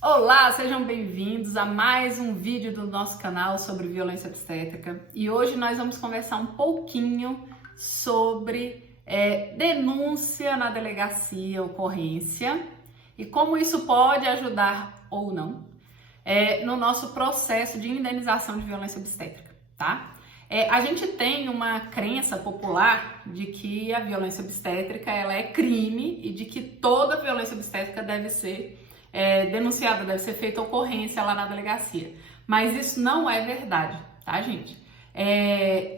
Olá, sejam bem-vindos a mais um vídeo do nosso canal sobre violência obstétrica. E hoje nós vamos conversar um pouquinho sobre denúncia na delegacia, ocorrência e como isso pode ajudar ou não no nosso processo de indenização de violência obstétrica, tá? A gente tem uma crença popular de que a violência obstétrica ela é crime e de que toda violência obstétrica deve ser denunciada, deve ser feita ocorrência lá na delegacia. Mas isso não é verdade, tá, gente?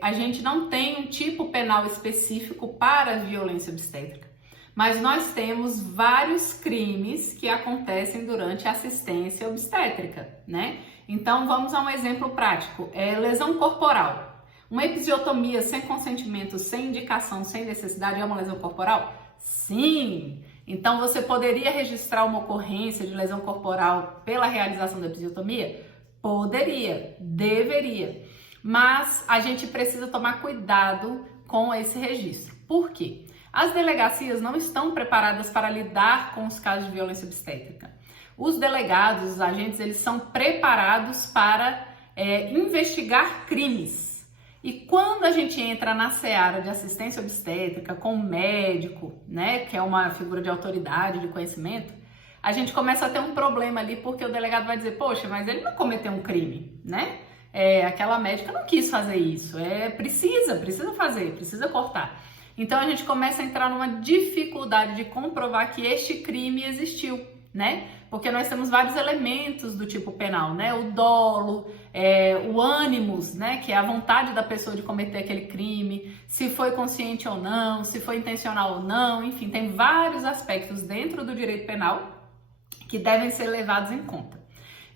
A gente não tem um tipo penal específico para a violência obstétrica, mas nós temos vários crimes que acontecem durante a assistência obstétrica, né? Então vamos a um exemplo prático, lesão corporal. Uma episiotomia sem consentimento, sem indicação, sem necessidade é uma lesão corporal? Sim! Então você poderia registrar uma ocorrência de lesão corporal pela realização da episiotomia? Poderia, deveria. Mas a gente precisa tomar cuidado com esse registro. Por quê? As delegacias não estão preparadas para lidar com os casos de violência obstétrica. Os delegados, os agentes, eles são preparados para investigar crimes. E quando a gente entra na seara de assistência obstétrica com o médico, né, que é uma figura de autoridade, de conhecimento, a gente começa a ter um problema ali, porque o delegado vai dizer, poxa, mas ele não cometeu um crime, né? Aquela médica não quis fazer isso, precisa fazer, precisa cortar. Então a gente começa a entrar numa dificuldade de comprovar que este crime existiu, né? Porque nós temos vários elementos do tipo penal, né? O dolo, o ânimos, né? Que é a vontade da pessoa de cometer aquele crime, se foi consciente ou não, se foi intencional ou não, enfim, tem vários aspectos dentro do direito penal que devem ser levados em conta.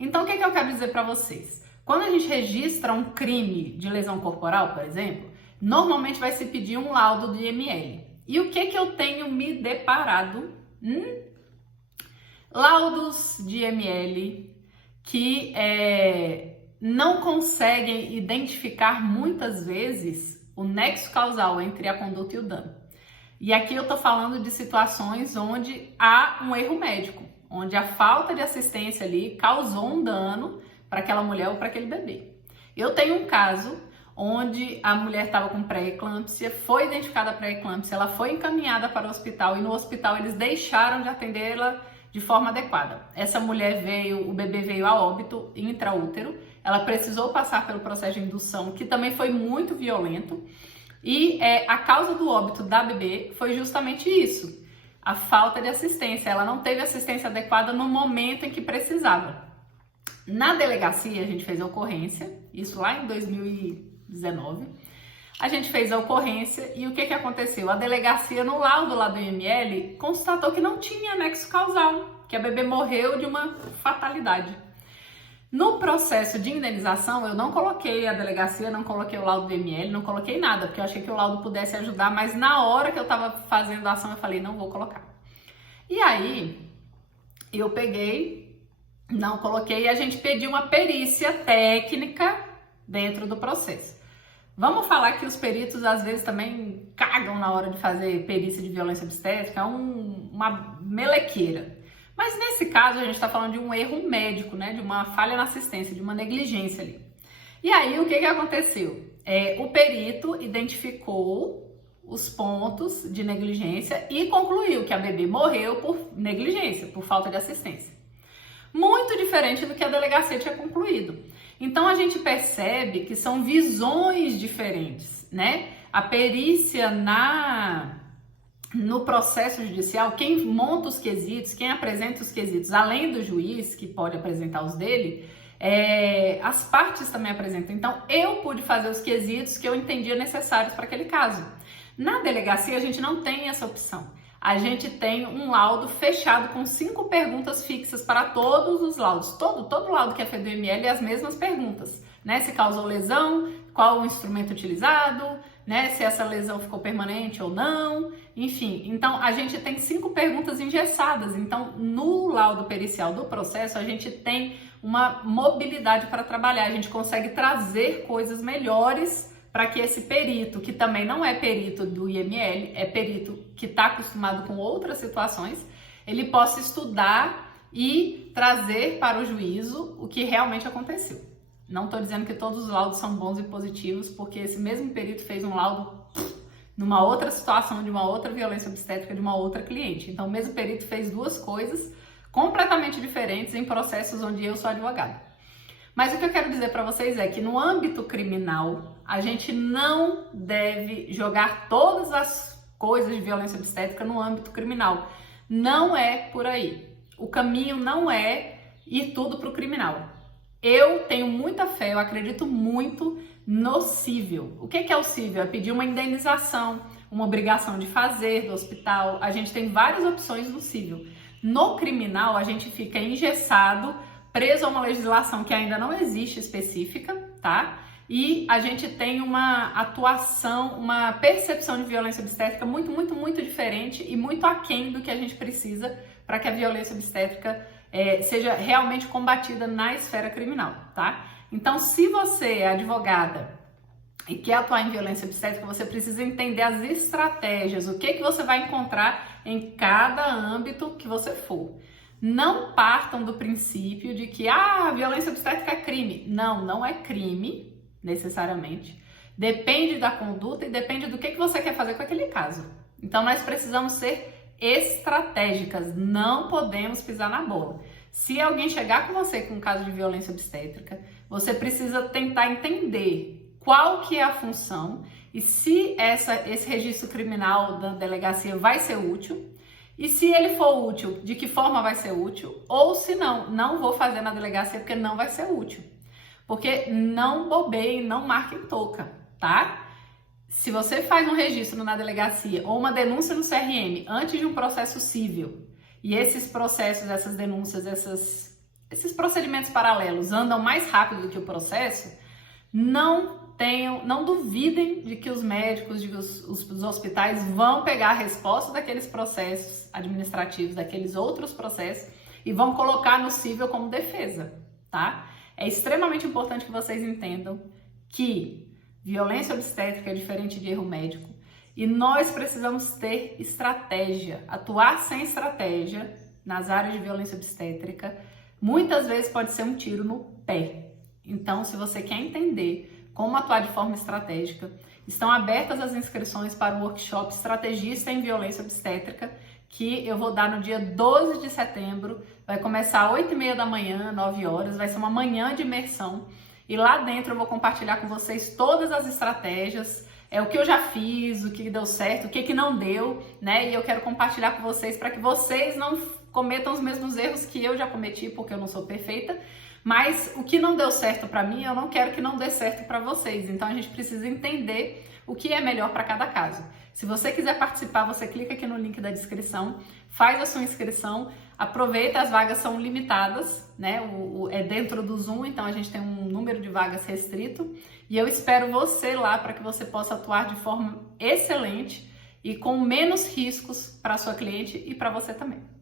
Então, o que eu quero dizer para vocês? Quando a gente registra um crime de lesão corporal, por exemplo, normalmente vai se pedir um laudo do IML. E o que eu tenho me deparado? Laudos de IML que não conseguem identificar muitas vezes o nexo causal entre a conduta e o dano. E aqui eu tô falando de situações onde há um erro médico, onde a falta de assistência ali causou um dano para aquela mulher ou para aquele bebê. Eu tenho um caso onde a mulher estava com pré-eclâmpsia, foi identificada a pré-eclâmpsia, ela foi encaminhada para o hospital e no hospital eles deixaram de atendê-la de forma adequada. Essa mulher o bebê veio a óbito intraútero, ela precisou passar pelo processo de indução, que também foi muito violento, e a causa do óbito da bebê foi justamente isso, a falta de assistência. Ela não teve assistência adequada no momento em que precisava. Na delegacia, a gente fez a ocorrência, isso lá em 2019, a gente fez a ocorrência e o que aconteceu? A delegacia, no laudo lá do IML, constatou que não tinha nexo causal, que a bebê morreu de uma fatalidade. No processo de indenização, eu não coloquei a delegacia, não coloquei o laudo do IML, não coloquei nada, porque eu achei que o laudo pudesse ajudar, mas na hora que eu estava fazendo a ação, eu falei, não vou colocar. E aí, eu peguei, não coloquei, e a gente pediu uma perícia técnica dentro do processo. Vamos falar que os peritos às vezes também cagam na hora de fazer perícia de violência obstétrica, é uma melequeira. Mas nesse caso a gente está falando de um erro médico, né? De uma falha na assistência, de uma negligência ali. E aí o que aconteceu? O perito identificou os pontos de negligência e concluiu que a bebê morreu por negligência, por falta de assistência. Muito diferente do que a delegacia tinha concluído. Então a gente percebe que são visões diferentes, né? A perícia no processo judicial, quem monta os quesitos, quem apresenta os quesitos, além do juiz, que pode apresentar os dele, as partes também apresentam. Então eu pude fazer os quesitos que eu entendia necessários para aquele caso. Na delegacia a gente não tem essa opção. A gente tem um laudo fechado com 5 perguntas fixas para todos os laudos. Todo laudo que é feito do IML é as mesmas perguntas, né? Se causou lesão, qual o instrumento utilizado, né? Se essa lesão ficou permanente ou não, enfim. Então, a gente tem 5 perguntas engessadas. Então, no laudo pericial do processo, a gente tem uma mobilidade para trabalhar. A gente consegue trazer coisas melhores para que esse perito, que também não é perito do IML, é perito que está acostumado com outras situações, ele possa estudar e trazer para o juízo o que realmente aconteceu. Não estou dizendo que todos os laudos são bons e positivos, porque esse mesmo perito fez um laudo numa outra situação, de uma outra violência obstétrica de uma outra cliente. Então, o mesmo perito fez duas coisas completamente diferentes em processos onde eu sou advogada. Mas o que eu quero dizer para vocês é que no âmbito criminal, a gente não deve jogar todas as coisas de violência obstétrica no âmbito criminal. Não é por aí. O caminho não é ir tudo para o criminal. Eu tenho muita fé, eu acredito muito no cível. O que é o cível? É pedir uma indenização, uma obrigação de fazer do hospital. A gente tem várias opções no cível. No criminal, a gente fica engessado, preso a uma legislação que ainda não existe específica, tá? E a gente tem uma atuação, uma percepção de violência obstétrica muito, muito, muito diferente e muito aquém do que a gente precisa para que a violência obstétrica seja realmente combatida na esfera criminal, tá? Então, se você é advogada e quer atuar em violência obstétrica, você precisa entender as estratégias, o que você vai encontrar em cada âmbito que você for. Não partam do princípio de que a violência obstétrica é crime. Não, não é crime, necessariamente. Depende da conduta e depende do que você quer fazer com aquele caso. Então, nós precisamos ser estratégicas, não podemos pisar na bola. Se alguém chegar com você com um caso de violência obstétrica, você precisa tentar entender qual que é a função e se esse registro criminal da delegacia vai ser útil, e se ele for útil, de que forma vai ser útil, ou se não vou fazer na delegacia porque não vai ser útil. Porque não bobeiem, não marquem touca, tá? Se você faz um registro na delegacia ou uma denúncia no CRM antes de um processo civil, e esses processos, essas denúncias, esses procedimentos paralelos andam mais rápido do que o processo, não duvidem de que os médicos, de que os hospitais vão pegar a resposta daqueles processos administrativos, daqueles outros processos, e vão colocar no cível como defesa, tá? É extremamente importante que vocês entendam que violência obstétrica é diferente de erro médico e nós precisamos ter estratégia. Atuar sem estratégia nas áreas de violência obstétrica muitas vezes pode ser um tiro no pé. Então, se você quer entender como atuar de forma estratégica, estão abertas as inscrições para o workshop Estrategista em Violência Obstétrica, que eu vou dar no dia 12 de setembro, vai começar às 8h30 da manhã, 9 horas, vai ser uma manhã de imersão. E lá dentro eu vou compartilhar com vocês todas as estratégias, o que eu já fiz, o que deu certo, o que não deu, né? E eu quero compartilhar com vocês para que vocês não cometam os mesmos erros que eu já cometi, porque eu não sou perfeita. Mas o que não deu certo para mim, eu não quero que não dê certo para vocês. Então a gente precisa entender o que é melhor para cada caso. Se você quiser participar, você clica aqui no link da descrição, faz a sua inscrição, aproveita, as vagas são limitadas, né? É dentro do Zoom, então a gente tem um número de vagas restrito e eu espero você lá para que você possa atuar de forma excelente e com menos riscos para a sua cliente e para você também.